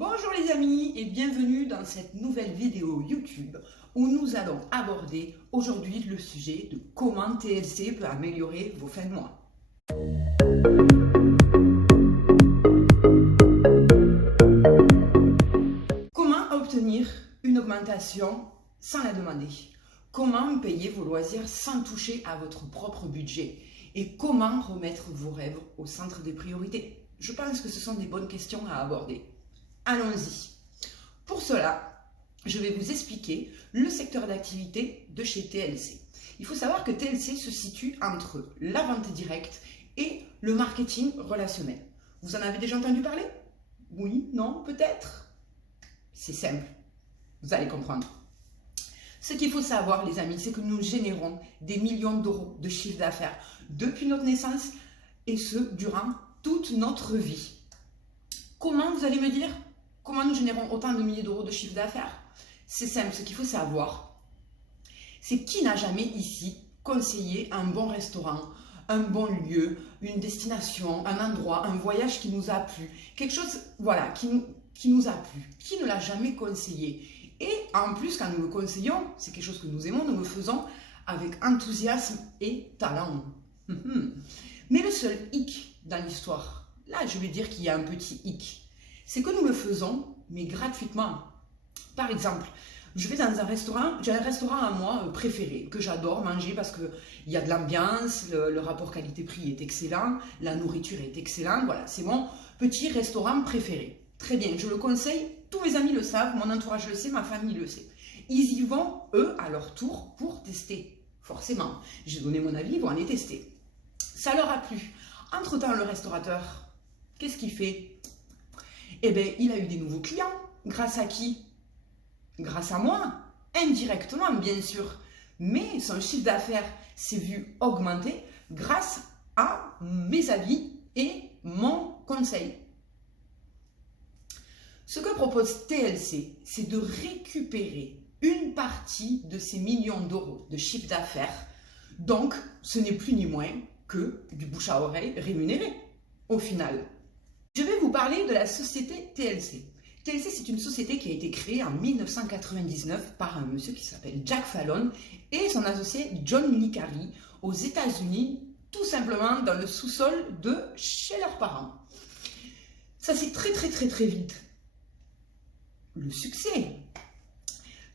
Bonjour les amis et bienvenue dans cette nouvelle vidéo YouTube où nous allons aborder aujourd'hui le sujet de comment TLC peut améliorer vos fins de mois. Comment obtenir une augmentation sans la demander? Comment payer vos loisirs sans toucher à votre propre budget? Et comment remettre vos rêves au centre des priorités? Je pense que ce sont des bonnes questions à aborder. Allons-y. Pour cela, je vais vous expliquer le secteur d'activité de chez TLC. Il faut savoir que TLC se situe entre la vente directe et le marketing relationnel. Vous en avez déjà entendu parler? Oui? Non? Peut-être? C'est simple. Vous allez comprendre. Ce qu'il faut savoir, les amis, c'est que nous générons des millions d'euros de chiffre d'affaires depuis notre naissance et ce, durant toute notre vie. Comment, vous allez me dire? Comment nous générons autant de milliers d'euros de chiffre d'affaires? C'est simple, ce qu'il faut savoir, c'est qui n'a jamais ici conseillé un bon restaurant, un bon lieu, une destination, un endroit, un voyage qui nous a plu, quelque chose voilà, qui nous a plu. Qui ne l'a jamais conseillé? Et en plus, quand nous le conseillons, c'est quelque chose que nous aimons, nous le faisons avec enthousiasme et talent. Mais le seul hic dans l'histoire, là je vais dire qu'il y a un petit hic, c'est que nous le faisons, mais gratuitement. Par exemple, je vais dans un restaurant, j'ai un restaurant à moi préféré, que j'adore manger parce qu'il y a de l'ambiance, le rapport qualité-prix est excellent, la nourriture est excellente, voilà, c'est mon petit restaurant préféré. Très bien, je le conseille, tous mes amis le savent, mon entourage le sait, ma famille le sait. Ils y vont, eux, à leur tour, pour tester, forcément. J'ai donné mon avis, ils vont aller tester. Ça leur a plu. Entre-temps, le restaurateur, qu'est-ce qu'il fait? Eh bien, il a eu des nouveaux clients. Grâce à qui? Grâce à moi. Indirectement, bien sûr. Mais son chiffre d'affaires s'est vu augmenter grâce à mes avis et mon conseil. Ce que propose TLC, c'est de récupérer une partie de ces millions d'euros de chiffre d'affaires. Donc, ce n'est plus ni moins que du bouche à oreille rémunéré, au final. Je vais vous parler de la société TLC. TLC, c'est une société qui a été créée en 1999 par un monsieur qui s'appelle Jack Fallon et son associé John Licari aux États-Unis, tout simplement dans le sous-sol de chez leurs parents. Ça s'est très vite. Le succès.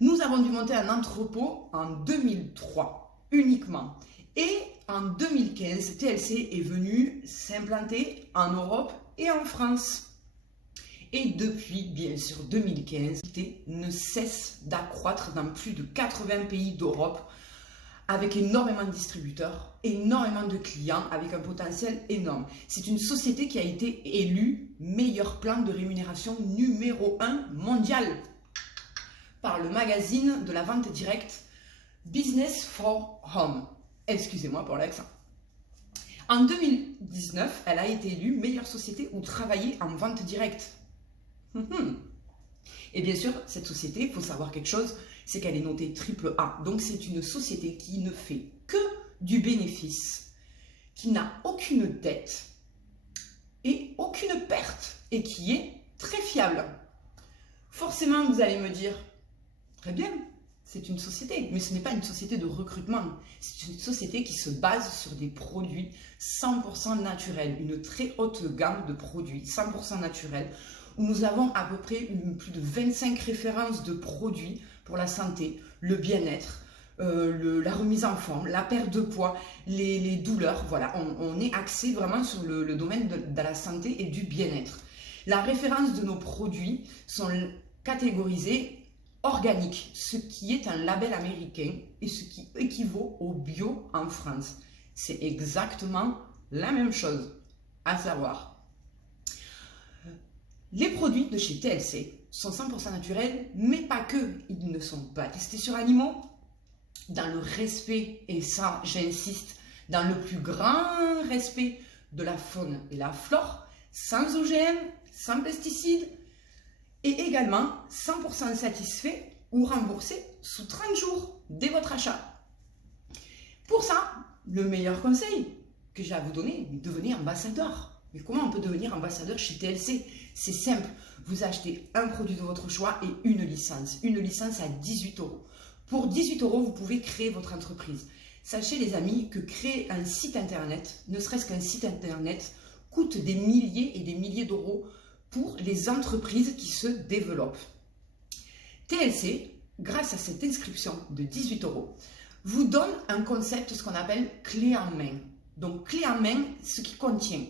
Nous avons dû monter un entrepôt en 2003 uniquement. Et en 2015, TLC est venu s'implanter en Europe et en France. Et depuis, bien sûr, 2015, l'activité ne cesse d'accroître dans plus de 80 pays d'Europe, avec énormément de distributeurs, énormément de clients, avec un potentiel énorme. C'est une société qui a été élue meilleur plan de rémunération numéro 1 mondial par le magazine de la vente directe Business for Home. Excusez-moi pour l'accent. En 2019, elle a été élue meilleure société où travailler en vente directe. Et bien sûr, cette société, il faut savoir quelque chose, c'est qu'elle est notée AAA. Donc c'est une société qui ne fait que du bénéfice, qui n'a aucune dette et aucune perte et qui est très fiable. Forcément, vous allez me dire, très bien, c'est une société, mais ce n'est pas une société de recrutement. C'est une société qui se base sur des produits 100% naturels, une très haute gamme de produits 100% naturels, où nous avons à peu près plus de 25 références de produits pour la santé, le bien-être, la remise en forme, la perte de poids, les douleurs. Voilà, on est axé vraiment sur le domaine de la santé et du bien-être. La référence de nos produits sont catégorisés organique, ce qui est un label américain et ce qui équivaut au bio en France. C'est exactement la même chose, à savoir, les produits de chez TLC sont 100% naturels, mais pas que. Ils ne sont pas testés sur animaux, dans le respect, et ça j'insiste, dans le plus grand respect de la faune et la flore, sans OGM, sans pesticides, et également 100% satisfait ou remboursé sous 30 jours dès votre achat. Pour ça, le meilleur conseil que j'ai à vous donner, devenez ambassadeur. Mais comment on peut devenir ambassadeur chez TLC? C'est simple, vous achetez un produit de votre choix et une licence. Une licence à 18 euros. Pour 18 euros, vous pouvez créer votre entreprise. Sachez les amis que créer un site internet, ne serait-ce qu'un site internet, coûte des milliers et des milliers d'euros pour les entreprises qui se développent. TLC, grâce à cette inscription de 18 euros, vous donne un concept, ce qu'on appelle clé en main. Donc clé en main, ce qui contient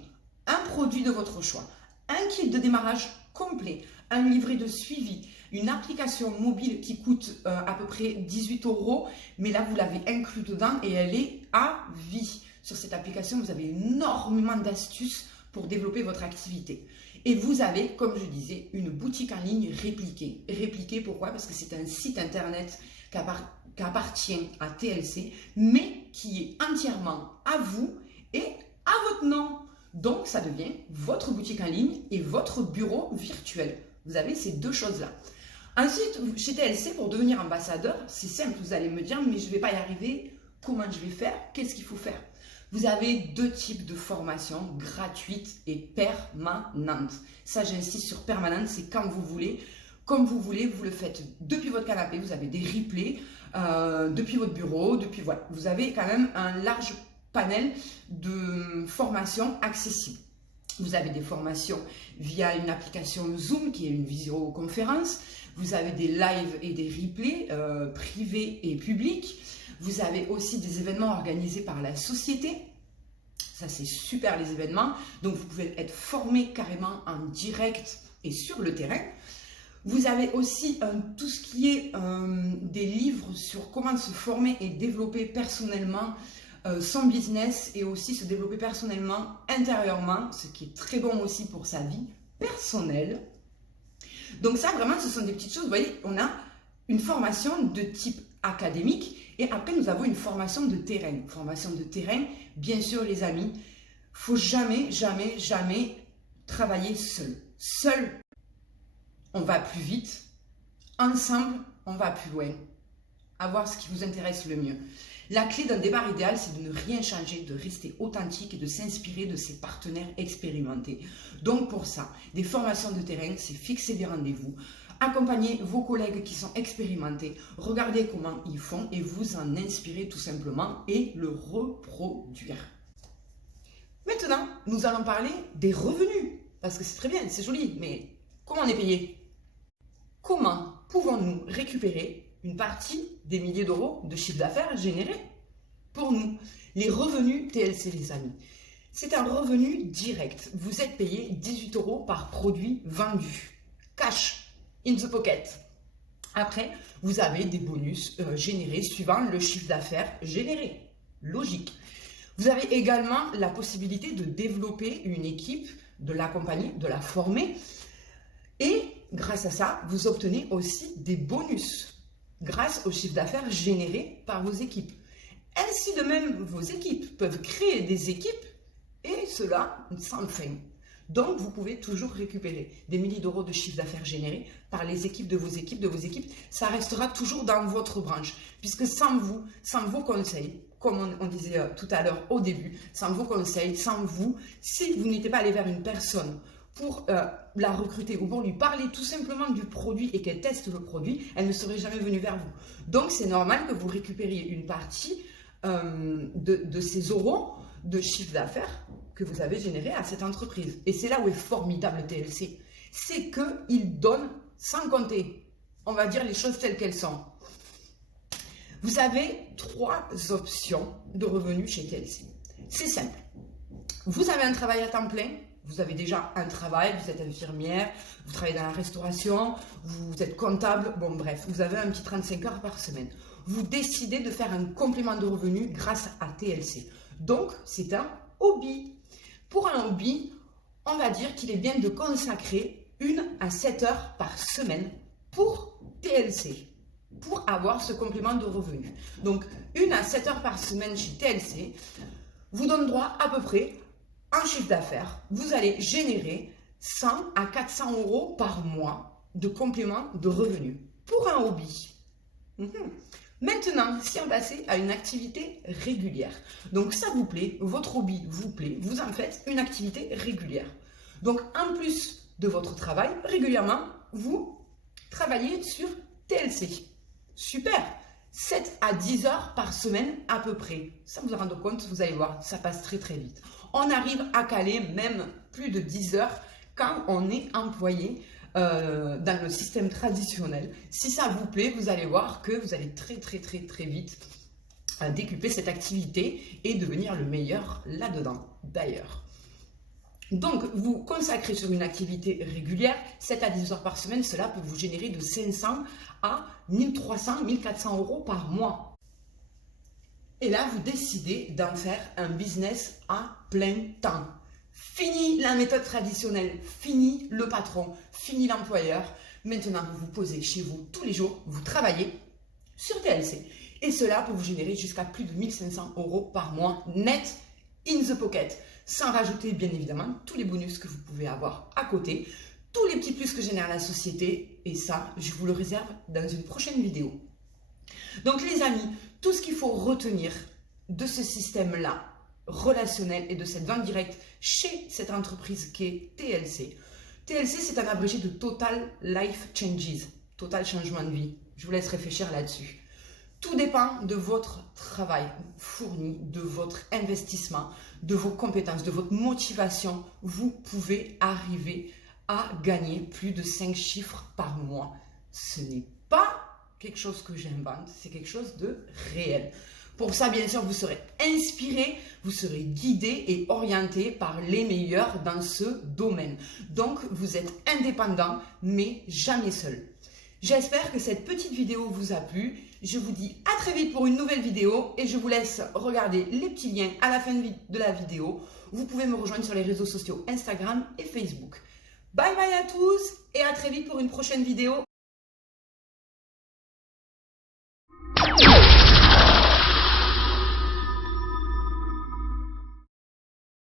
un produit de votre choix, un kit de démarrage complet, un livret de suivi, une application mobile qui coûte à peu près 18 euros, mais là vous l'avez inclus dedans et elle est à vie. Sur cette application, vous avez énormément d'astuces pour développer votre activité. Et vous avez, comme je disais, une boutique en ligne répliquée. Répliquée, pourquoi? Parce que c'est un site internet qui appartient à TLC, mais qui est entièrement à vous et à votre nom. Donc, ça devient votre boutique en ligne et votre bureau virtuel. Vous avez ces deux choses-là. Ensuite, chez TLC, pour devenir ambassadeur, c'est simple. Vous allez me dire, mais je ne vais pas y arriver. Comment je vais faire? Qu'est-ce qu'il faut faire? Vous avez deux types de formations, gratuites et permanentes. Ça, j'insiste sur permanente, c'est quand vous voulez. Comme vous voulez, vous le faites depuis votre canapé. Vous avez des replays depuis votre bureau. Voilà. Vous avez quand même un large panel de formations accessibles. Vous avez des formations via une application Zoom qui est une visioconférence. Vous avez des lives et des replays privés et publics. Vous avez aussi des événements organisés par la société. Ça, c'est super les événements. Donc, vous pouvez être formé carrément en direct et sur le terrain. Vous avez aussi tout ce qui est des livres sur comment se former et développer personnellement son business et aussi se développer personnellement intérieurement, ce qui est très bon aussi pour sa vie personnelle. Donc ça, vraiment, ce sont des petites choses. Vous voyez, on a une formation de type académique et après, nous avons une formation de terrain. Formation de terrain, bien sûr, les amis, il ne faut jamais, jamais, jamais travailler seul. Seul, on va plus vite. Ensemble, on va plus loin. À voir ce qui vous intéresse le mieux. La clé d'un départ idéal, c'est de ne rien changer, de rester authentique et de s'inspirer de ses partenaires expérimentés. Donc pour ça, des formations de terrain, c'est fixer des rendez-vous, accompagner vos collègues qui sont expérimentés, regardez comment ils font et vous en inspirer tout simplement et le reproduire. Maintenant, nous allons parler des revenus, parce que c'est très bien, c'est joli, mais comment on est payé? Comment pouvons-nous récupérer une partie des milliers d'euros de chiffre d'affaires générés pour nous? Les revenus TLC, les amis. C'est un revenu direct. Vous êtes payé 18 euros par produit vendu. Cash, in the pocket. Après, vous avez des bonus générés suivant le chiffre d'affaires généré. Logique. Vous avez également la possibilité de développer une équipe, de l'accompagner, de la former. Et grâce à ça, vous obtenez aussi des bonus grâce au chiffre d'affaires généré par vos équipes. Ainsi de même, vos équipes peuvent créer des équipes et cela sans fin. Donc, vous pouvez toujours récupérer des milliers d'euros de chiffre d'affaires générés par les équipes de vos équipes. Ça restera toujours dans votre branche puisque sans vous, sans vos conseils, comme on disait tout à l'heure au début, sans vos conseils, sans vous, si vous n'étiez pas allé vers une personne pour la recruter ou pour lui parler tout simplement du produit et qu'elle teste le produit, elle ne serait jamais venue vers vous. Donc, c'est normal que vous récupériez une partie de ces euros de chiffre d'affaires que vous avez généré à cette entreprise. Et c'est là où est formidable TLC. C'est qu'il donne sans compter. On va dire les choses telles qu'elles sont. Vous avez 3 options de revenus chez TLC. C'est simple. Vous avez un travail à temps plein. Vous avez déjà un travail, vous êtes infirmière, vous travaillez dans la restauration, vous êtes comptable, bon bref, vous avez un petit 35 heures par semaine. Vous décidez de faire un complément de revenu grâce à TLC. Donc, c'est un hobby. Pour un hobby, on va dire qu'il est bien de consacrer 1 à 7 heures par semaine pour TLC, pour avoir ce complément de revenu. Donc, 1 à 7 heures par semaine chez TLC vous donne droit à peu près un chiffre d'affaires. Vous allez générer 100 à 400 euros par mois de complément de revenus pour un hobby. Maintenant, si on passait à une activité régulière, donc ça vous plaît, votre hobby vous plaît, vous en faites une activité régulière. Donc en plus de votre travail, régulièrement, vous travaillez sur TLC. Super! 7 à 10 heures par semaine à peu près. Ça vous rendre compte, vous allez voir, ça passe très très vite. On arrive à caler même plus de 10 heures quand on est employé dans le système traditionnel. Si ça vous plaît, vous allez voir que vous allez très vite décupler cette activité et devenir le meilleur là-dedans d'ailleurs. Donc, vous consacrez sur une activité régulière, 7 à 10 heures par semaine, cela peut vous générer de 500 à 1300, 1400 euros par mois. Et là, vous décidez d'en faire un business à plein temps. Fini la méthode traditionnelle, fini le patron, fini l'employeur. Maintenant, vous vous posez chez vous tous les jours, vous travaillez sur TLC. Et cela peut vous générer jusqu'à plus de 1500 euros par mois net in the pocket. Sans rajouter bien évidemment tous les bonus que vous pouvez avoir à côté, tous les petits plus que génère la société. Et ça, je vous le réserve dans une prochaine vidéo. Donc les amis, tout ce qu'il faut retenir de ce système-là, relationnel et de cette vente directe chez cette entreprise qui est TLC. TLC, c'est un abrégé de Total Life Changes, total changement de vie. Je vous laisse réfléchir là-dessus. Tout dépend de votre travail fourni, de votre investissement, de vos compétences, de votre motivation. Vous pouvez arriver à gagner plus de 5 chiffres par mois. Ce n'est pas quelque chose que j'invente, c'est quelque chose de réel. Pour ça, bien sûr, vous serez inspiré, vous serez guidé et orienté par les meilleurs dans ce domaine. Donc, vous êtes indépendant, mais jamais seul. J'espère que cette petite vidéo vous a plu. Je vous dis à très vite pour une nouvelle vidéo et je vous laisse regarder les petits liens à la fin de la vidéo. Vous pouvez me rejoindre sur les réseaux sociaux Instagram et Facebook. Bye bye à tous et à très vite pour une prochaine vidéo.